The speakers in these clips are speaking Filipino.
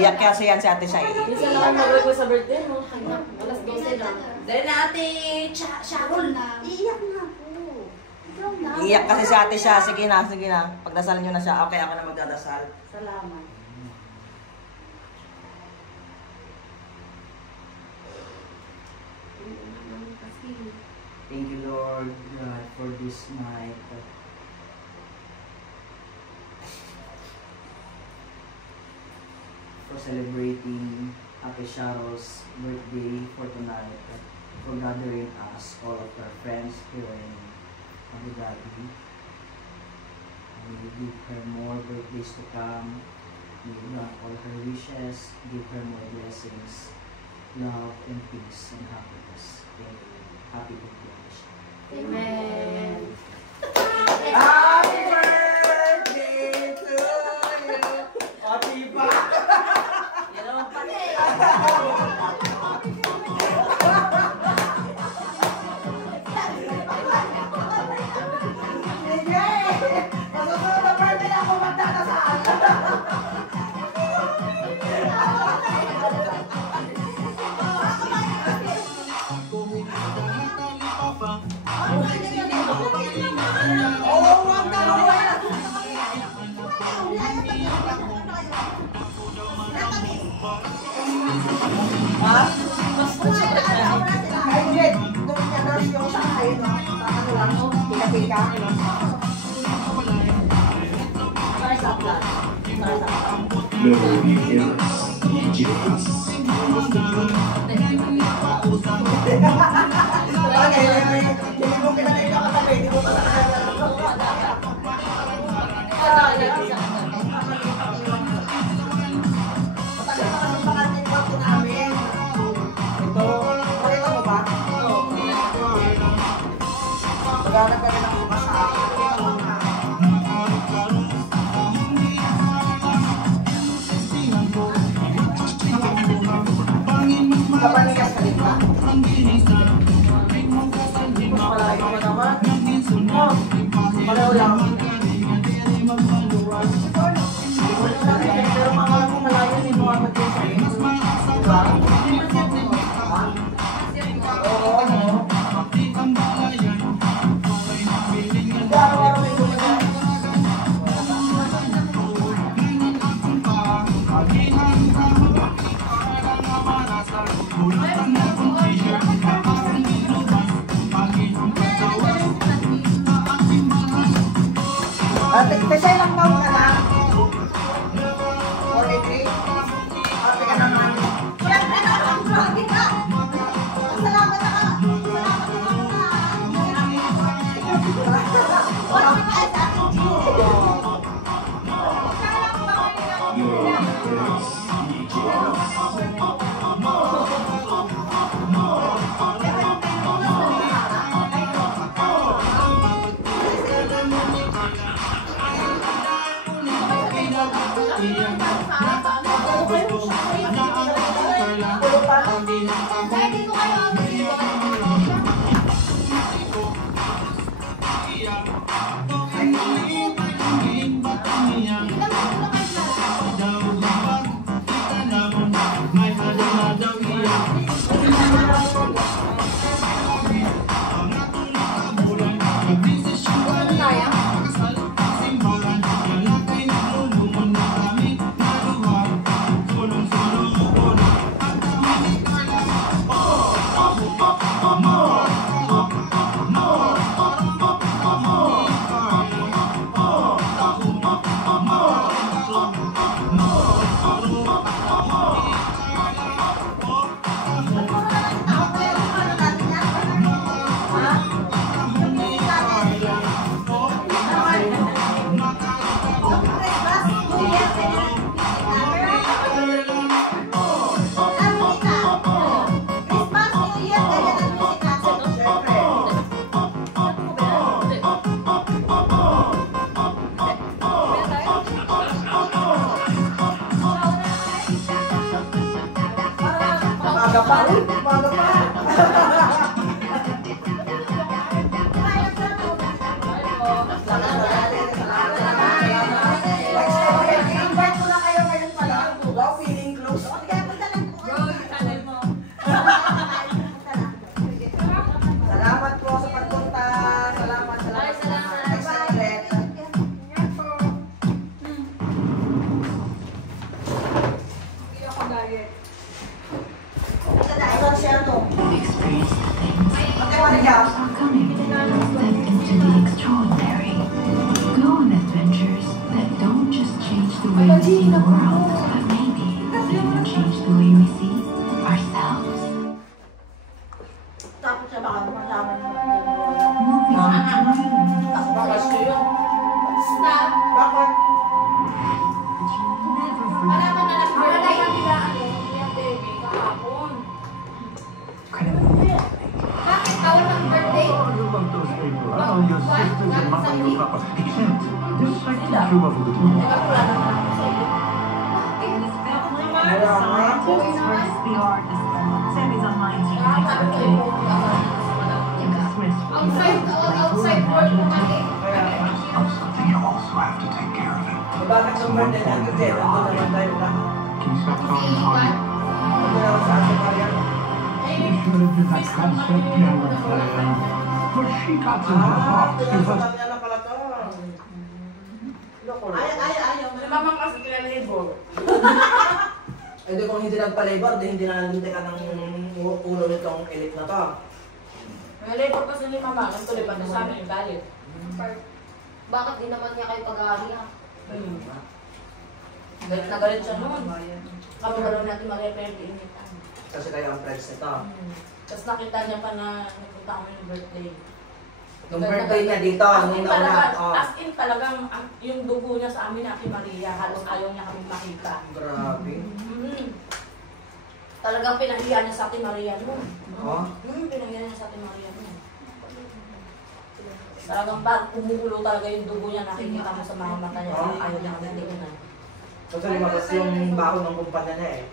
Iyak kasi yan si Ate Shai. Minsan lang mag-work ko sa birthday mo. Alas 12 lang. Dahil na Ate Sharon na. Iiyak na po. Iyak kasi si Ate Shai. Sige na, sige na. Pagdasalan nyo na siya. Okay, ako na magdadasal. Salamat. Thank you, Lord God, for this night. For celebrating Ate Cheryl's birthday for tonight. For gathering us, all of our friends here in Abu Dhabi. And we give her more birthdays to come. We grant all her wishes. Give her more blessings, love, and peace, and happiness. Happy birthday. Amen. Happy birthday to you. O, diba? Yan naman pala eh. Sige! Masusunod na birthday ako magdadasal. Kasi lang taon ka na. 43. Ate ka naman. Siyempre na, ang bakit ka? Salamat na ka. Salamat na ka. ways of the world, but maybe we can change the way we see ourselves. Tapos siya baka malaman mo. Moving on dreams. Bakit yun? Stop. Bakit? Never Malaman na lang. Wala ka nila yung baby kahapon. Bakit bawal ng birthday? Wala naman ako sa iyo. Scientists versus the artists. Sammy's online team Kahapon takes the kayo cake. Outside work naman eh. Something you also have to take care of it. Bakit sa birthday natin, Ted? Ando naman tayo na. Can you stop calling Iiwan. Tony? Ando naman sa Ate Maria. You should have did that concept camera thing. But she got into the box because Pinasal niya na pala to. Ayaw. Si Mama kasi pinalibor. Eh di kung hindi nagpa-labor, di hindi na nalintikan ng ulo nitong elite na to. Pinalibor kasi ni Mama. Ang tuloy pa na sa amin yung galit. Bakit di naman niya kayo pag-aari ah? Galit na galit siya noon. Kami gano'n natin Maria pero initan. Kasi kayo ang friends nito. Tapos nakita niya pa na nagpunta kami yung birthday. Nung birthday niya dito, nung nauna. Oh. As in talagang yung dugo niya sa amin, Ate Maria, halos ayaw niya kami makita. Grabe. Talagang pinahiya niya sa Ate Maria noon. Oh. Pinahiya niya sa Ate Maria noon. Talagang parang kumukulo talaga yung dugo niya, nakikita mo sa mga mata niya, ayaw niya kami tingnan. Kasi lumabas yung baho ng kumpanya niya eh.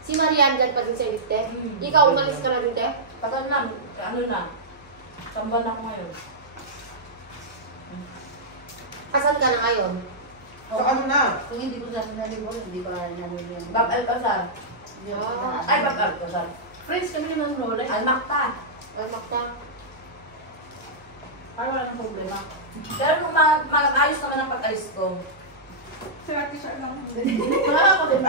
Si Marian dyan pa din sa elite. Ikaw, umalis ka na rin, te? Tagal na, ano na, samban ako ngayon. Kasal ka na ngayon? So ano na? Kung hindi ko sabi na libor, hindi ko nalibor. Bab Alcazar. Ay, Bab Alcazar. Friends kami ng Lola. Almakta. Makta. Para wala nang problema. Pero nung ayos naman ang pag-alis ko. Siya lang. Wala ako din.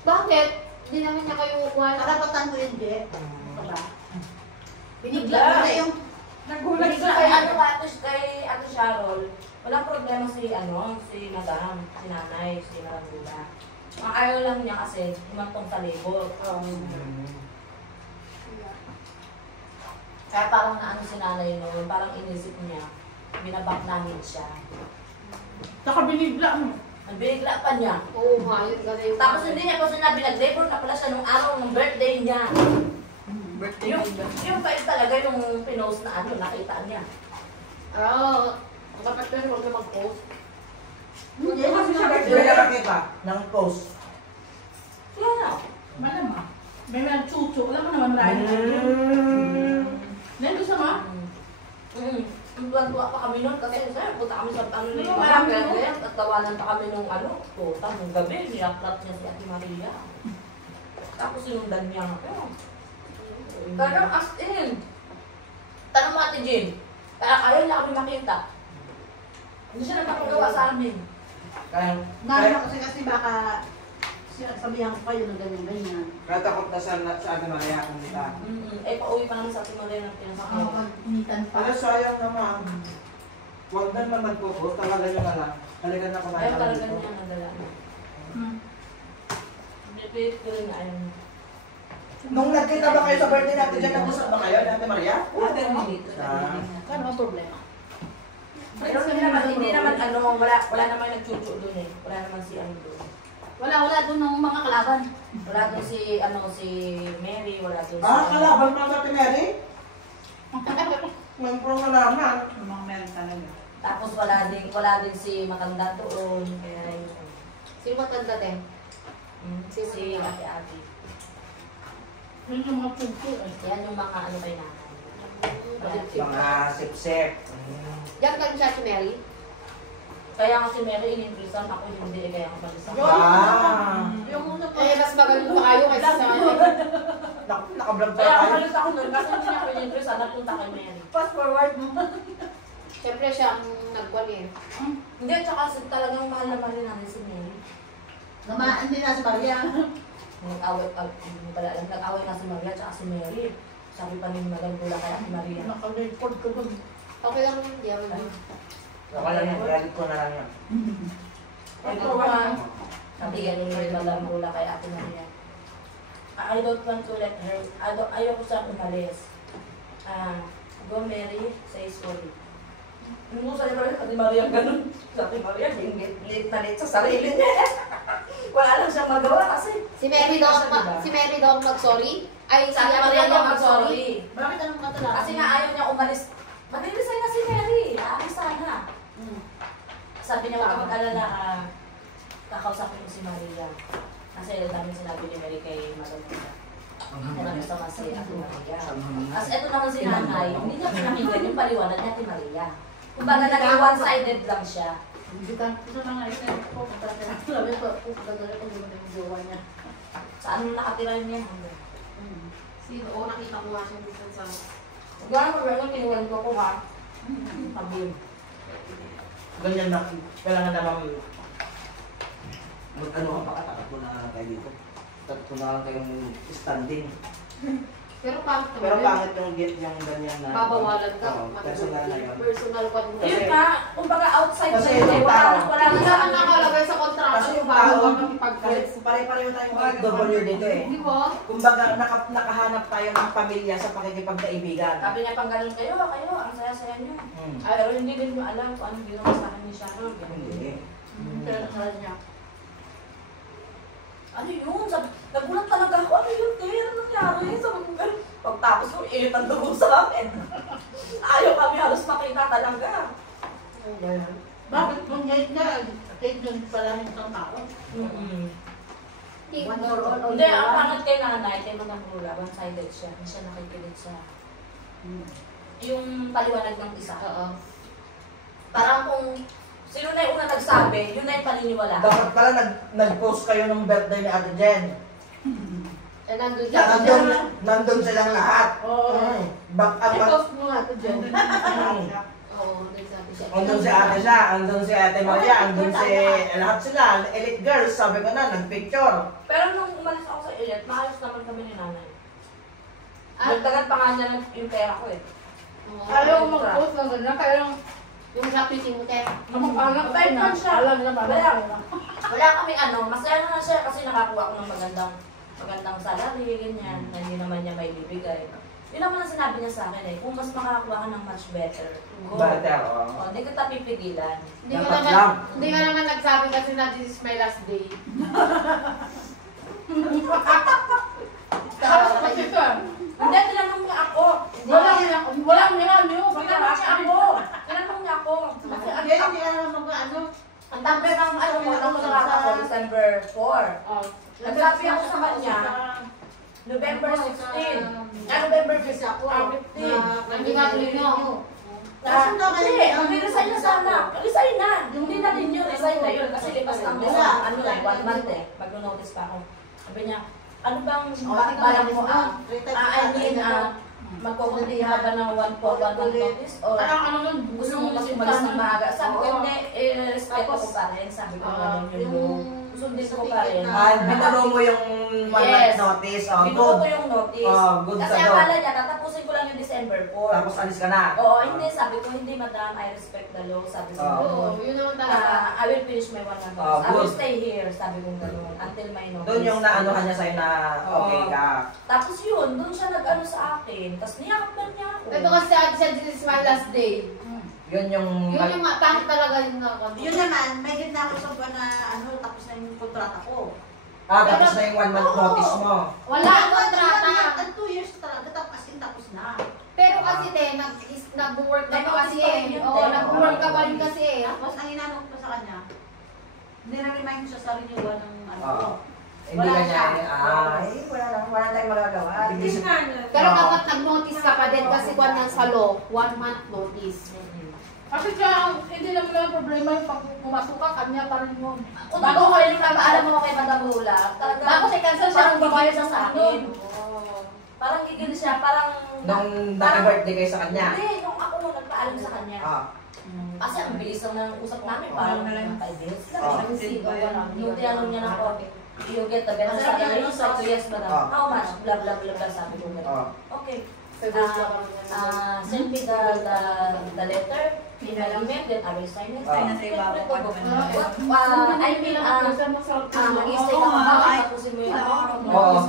Bakit? Di naman niya kayo kukuha na. Karapatan ko yun, Je. Binigla Wala. ko na yung... Nagulat sa kay Ate Sharol. Walang problema si Madam, si Nanay, si Maragula. Ang ayaw lang niya kasi humantong sa labor. Kaya parang naano si Nanay noon, parang inisip niya, binabak namin siya. Saka binigla mo. Nabigla pa niya. Oo, nga, yun gano'n yung... Tapos hindi niya pa sinabi, nag-labor na pala siya nung araw ng birthday niya. Yung pa talaga yung pinost na nakita niya. Dapat pero huwag ka mag-post. Hindi, kasi siya Hindi birthday. na nakita ng post. Wala. Malamang. May mga chuchu. Alam mo naman marami. Nandun sa mga? Tuwan-tuwa pa kami noon kasi punta kami sa ni Oo, Mama marami Ganda at tawanan pa kami nung puta, nung gabi, niyaklat niya si Ate Maria. Tapos sinundan niya ako. Parang as in. Tanong mo Ate Jean, ayaw niya kami makita. Hindi siya nagpapagawa sa amin. Kaya Naano kasi baka sabihan ko kayo ng ganyan-ganyan. takot na sa Ate Maria kung kita. Pauwi pa naman sa Ate Maria ng pinasakay. Mag-initan pa. Alas sayang naman. Huwag na naman magpo-post, tawagan nyo na lang. Halikan na kumain Ayaw naman talaga dito. niya nadala. Pipilit ko rin na ayaw niya. Nung nagkita ba kayo sa birthday natin dyan, nag-usap ba kayo, Ate Maria? Kano ang problema? Pero hindi naman wala naman nagchuchu doon eh. Wala naman si doon. Wala doon ng mga kalaban. Wala doon si Mary, wala doon si... Kalaban pa sa Ate Mary? May pro na naman. Mga meron talaga. Tapos wala din si Matanda doon. Kaya yun. Sino matanda, te? Si Ate. Yun yung mga chuchu eh. Yan yung mga kay nanay. Mga sip-sip. Diyan ka rin siya si Mary? Kaya nga si Mary in-imprison, ako hindi kaya ako balisan. Yung una pa. Mas magaling pa kayo kaysa sa akin. Nakablog pa Kaya ako tayo. balis ako doon kasi hindi niya ako in-imprison, napunta kay Mary. Fast forward mo. Siyempre siya ang nagkuhan eh. Hindi, tsaka talagang mahal na mahal namin si Mary. Namaan din na si Maria. Nag-away na si Maria tsaka si Mary. Sabi pa ni Madam Gula kay Ate Maria. Naka-record ko doon. Okay lang yun, di naman yun. Saka lang yung galit ko na lang yan. Ito ba? Sabi ganun yung Madam Rula kay Ate Maria. I don't want to let her, ayoko siyang umalis. Go Mary, say sorry. Nung sa iba rin, Ate Maria ganun. Sa Ate Maria, late na late sa sarili niya. Wala lang siyang magawa kasi. Si Mary daw mag-sorry? Ay, Sa Ate Maria daw mag-sorry. Bakit anong katalakan? Kasi nga ayaw niya umalis. Mag-resign na si Mary. Aalis sana. Sabi niya, huwag ka mag-alala, kakausapin ko si Maria. Kasi dami sinabi ni Mary kay Madam Rula. Kaya gusto nga si Ate Maria. As eto naman si nanay, hindi niya pinakinggan yung paliwanag niya Ate Maria. Kumbaga naging one-sided lang siya. Ito na nga isa ko. Sabi ko, gagawin ko naman yung jowa niya. Saan nakatira niya? Sino? O, nakita ko nga siya dito sa... Gano'n ko gano'n, kinuwento ko ha. Sabi. Ganyan na, kailangan naman Ano ka pa katakot mo na kayo dito? Tatakot mo na lang kayong standing. Pero pangit naman Pero yun. pangit yung ganyan na. Babawalan ka. Oo, personal na yun. Personal ka mo. Yun nga, kumbaga outside Kasi na yun. yung tao. Wala Hindi na naman nakalagay sa kontrata Kasi yung yung bawal tao, kang makipag-flex. kasi pare-pareho tayong OFW dito eh. Di ba? Kumbaga, nakahanap tayo ng pamilya sa pakikipagkaibigan. Sabi niya pang ganun kayo, ang saya-saya niyo. Pero hindi din mo alam kung anong ginawa sa akin ni Sharon. Hindi. Personal niya. Ano yun? Nagulat talaga ako. Ano yun, Ter? Ano nangyari? Sabi ko, pero pagtapos ko, init ang dugo sa amin. Ayaw kami halos makita talaga. Bakit kung hate niya, hate yun pala ng isang tao? One for all, all Hindi, for ang one. pangat kay nanay, kay Madam Rula, one-sided siya. Hindi siya nakikinig sa yung paliwanag ng isa. Oo. Parang kung sino na yung una nagsabi, yun na yung paniniwala. Dapat pala nag-post kayo ng birthday ni Ate Jen. Eh, nandun Kaya siya. nandun silang lahat. Oo. I-post mo nga ito dyan. Mm. Oo, nagsabi siya. Andun si Ate siya, andun si Ate Maria, andun si lahat sila, elite girls, sabi ko na, nag-picture. Pero nung umalis ako sa Elliot, maayos naman kami ni nanay. Ah. Nagdagan pa nga niya yung pera ko eh. Ayaw ko mag-post ng ganyan, kaya yung sa PC mo, Ted. Kamag-anak type man siya. Alam niya ba? Wala kaming masaya naman siya kasi nakakuha ko ng magandang salary, ganyan, na hindi naman niya may bibigay. Yun naman ang sinabi niya sa akin eh, kung mas makakakuha ka ng much better, go. Better, O, hindi kita pipigilan. Hindi ka naman nagsabi kasi na this is my last day. Hindi, tinanong niya ako. Walang niya ano. Tinanong niya ako. Kasi Hindi, hindi alam mag-ano. ang tabi ng ng kontrata ko, December 4. Nagsabi ako sa kanya, November 16. November 15. Hindi nga tuloy nyo. Hindi, resign na sana. Resign na. Hindi na rin yun. Resign na yun. Kasi lipas ang ano lang, 1 month eh. Mag-notice pa ako. Sabi niya, ano bang balak mo? I mean, magkukuntiha ba ng 1 month notice? Or gusto mo kasi umalis ng maaga? Sabi ko, hindi, respeto ko pa rin. Sabi ko, yung sundin ko pa rin. Binuro mo yung 1 month notice, Binuo good. ko yung notice. Good Kasi ka akala niya, tatapusin ko lang yung December 4. Tapos alis ka na. Oo, hindi. Sabi ko, hindi madam, I respect the law. Sabi ko, Oo, yun naman talaga. I will finish my 1 month Ah, notice. I will good. stay here. Sabi ko gano'n, until my notice. Doon yung naanuhan niya sa'yo na okay ka. Tapos yun, doon siya nag-ano sa akin. Tapos niyakap na niya ako. Ito kasi sabi siya, this is my last day. Yun yung... Yun yung pangit talaga yung nakakot. Yun naman, may ganda ako sa buwan na tapos na yung kontrata ko. tapos na yung 1 month notice mo. Wala ang kontrata. 2 years talaga, tapos na. Pero kasi nag-work ka pa kasi Nag-office pa rin eh. yun, Oo, eh. nag-work ka pa rin kasi eh. Tapos ang inanong ko sa kanya, nire-remind ko sa renewal ng ano ko. Hindi Wala ka niya, siya. wala tayong magagawa. Hindi siya. Pero dapat nag-notice ka pa din kasi kung yan sa law, 1 month notice. Kasi kaya, hindi naman yung problema yung pag pumasok ka, kanya pa rin yun. Kung bago ko yung alam mo kay Madam Rula, talaga, Bago siya cancel siya, parang ang babae gigil siya sa akin. Parang gigil siya, parang... Nung naka-birthday kayo sa kanya. Hindi, nung ako nagpaalam sa kanya. Kasi ang bilis lang ng usap namin, parang nakaibilis lang. Nung tinanong niya na ako, you get the better salary? So, yes, madam. How much? Blah, blah, blah, blah, sabi ko. Okay. Send me the letter. Email, then I will sign it. Sign na sa ibabaw. I mean, mag-i-stay ka pa ba? Tapusin mo yung Oo.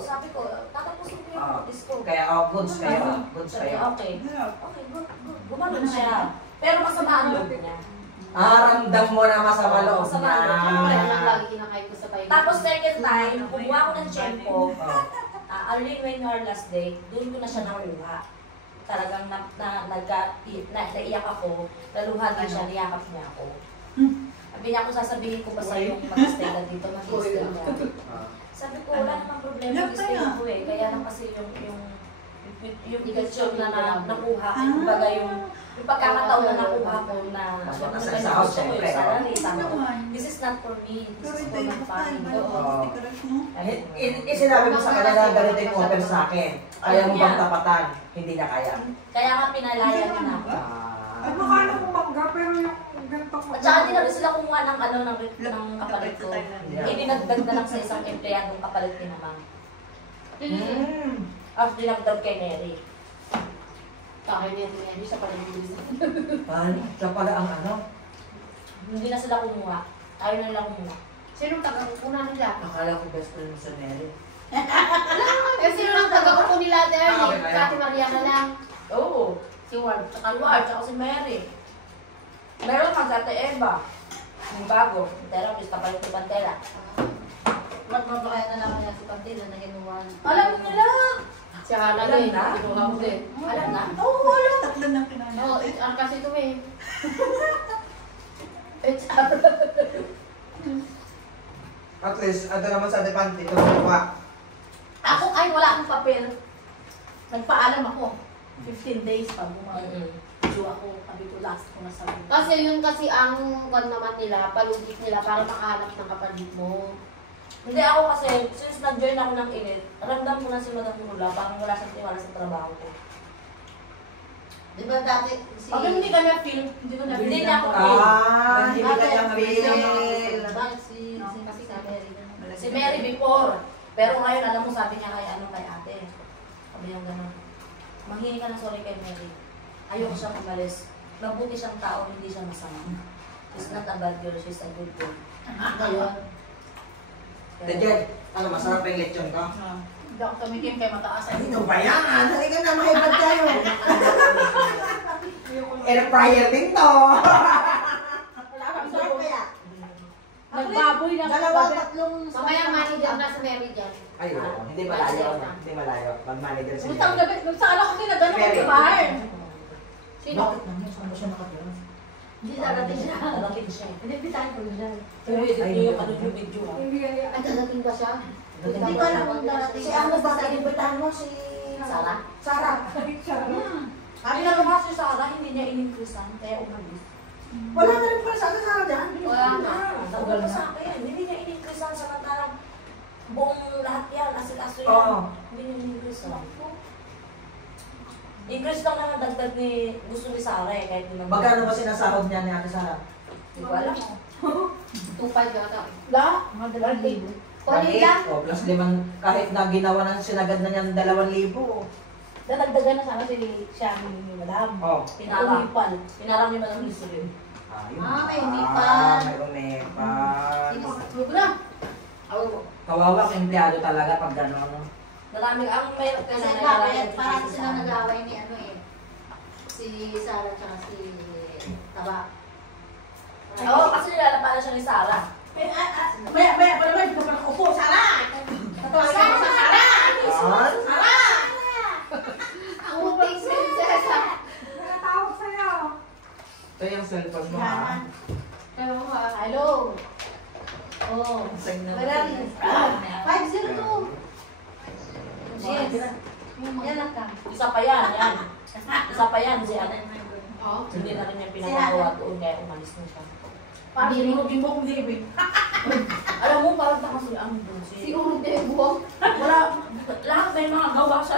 Sabi ko, tatapusin ko yung practice ko. Kaya, goods kayo. Goods kayo. Okay. Okay, good. Gumanon siya. Pero masama ang loob niya. Ramdam mo na masama loob Masama niya. loob. Siyempre, lang lagi kinakain ko sa bayan. Tapos second time, kumuha ko ng tiyempo. Early when our last day, doon ko na siya nakuha. Talagang naiyak ako, naluha din siya, niyakap niya ako. Sabi niya ako, sasabihin ko pa sa'yo kung mag-stay ka dito, mag-stay ka. Sabi ko, wala namang problema, mag-stay ako eh. Kaya lang kasi yung picture na nakuha ko, kumbaga yung pagkakataon na nakuha ko na Mas mataas sa house, syempre. sabi ko, this is not for me, this is for my family. Sinabi mo sa kanya na ganito yung open sa akin. Kaya mo bang tapatan? Hindi niya kaya. Kaya nga pinalaya niya na ako. Ay, makala ko mangga, pero yung ganito ko. At saka hindi na rin sila kumuha ng ng kapalit ko. Dinagdag na lang sa isang empleyadong kapalit ni naman. Dinagdag kay Mary. Kakain niya din yan, siya pala yung bilis. Siya pala ang ano? Hindi na sila kumuha. Ayaw na nila kumuha. Sinong taga-kupuna nila? Akala ko best friend mo sa Mary. Eh, sino lang taga-kupo nila, Ernie? Okay, Sa Ate Maria na lang. Oo. Si Ward. Tsaka Luar, tsaka si Mary. Meron kang sa Ate Eva. Yung bago. Yung therapist, kapalit ni Pantera. Magpapakaya na lang niya si Pantila na ginuwan. Alam nila! Siya na Alam din. na? Kinuha mo din. Alam na? Oo, alam. Tatlo ng pinanay. Oo, HR kasi ito eh. HR. At least, ano naman sa Depante, ito nakuha. Ako ay wala akong papel. Nagpaalam ako. 15 days pa bumalik. Ako, sabi ko last ko na sabi. Kasi yun kasi ang kwan naman nila, palugit nila para makahanap ng kapatid mo. Hindi ako kasi, since nag-join ako ng init, ramdam ko na si Madam Nula, parang wala siyang tiwala sa trabaho ko. Di ba dati si... Pag hindi ka na-feel, hindi ko na-feel. Hindi niya ako feel. Hindi ka niya feel. Bakit si Mary? Si Mary before. Pero ngayon, alam mo, sabi niya kay ate. Sabi niya gano'n. Manghingi ka na sorry kay Mary. Ayoko siyang umalis. Mabuti siyang tao, hindi siya masama. She's not a bad girl, she's a good girl. Ngayon. Dejed, ano, masarap yung lechon ko? Hindi ako tumikim kay mataas. Ano ba yan? Halika na, mahibad tayo. Air fryer din to. Wala kang sarap kaya. Nagbaboy na Dalawa, tatlong... Mamaya manager na sa Mary dyan. Ayun, hindi malayo. Hindi malayo. Mag-manager si Butang Mary. gabi, saan ako kinagano Mary. ko bahar? Sino? Bakit naman? Saan ba siya nakatira? Hindi darating siya. Darating siya. Pinagbitaan ko na. Edit niyo yung ano yung video ha. Ay, dadating ba siya? Hindi ko alam kung darating. Si ano ba kinibitahan mo? Si... Sarah? Sarah. Sabi na naman si Sarah, hindi niya in-increasean, kaya umalis. Wala na rin pala sa akin, Sarah dyan. Wala na. Tagal na sa akin. Hindi niya in-increasean sa kantarang buong lahat yan, asil-aso yan. Oo. Hindi niya in-increasean. Increase lang naman dagdag ni gusto ni Sarah eh, kahit di Magkano ba sinasahod niya ni Ate Sarah? Hindi ko alam. 2.5 yata. La? Mga 2,000. Kunin lang. O, plus 5, kahit na ginawa na sinagad na niyan 2,000. Dadagdagan na sana si siya ni Madam. Oh. Pinarang. Pinarang ni Madam Liso rin. Ah, may umipan. May umipan. Huwag na. Kawawa ang empleyado talaga pag gano'n. Maraming ang may Kasi bakit parang sila nag-away ni ano eh. Si Sarah tsaka si Taba. Oo, kasi nilalapanan siya ni Sarah. Maya pa naman, hindi ko pa nakaupo. Sarah! Tatawagan mo sa Sarah! Sarah! Ang uting prinsesa. Nakatawag sa'yo. Ito yung cellphone mo ha. Hello, ha? Hello! Oh, parang 502. Yes. Yan lang ka. Isa pa yan, yan. Isa pa yan, si ano. Oo. Hindi na rin niya pinagawa doon, kaya umalis na siya. Parang binubog mo David. Alam mo, parang nakasulaan doon. Si Urong Debo. Wala, lahat may mga gawa siya.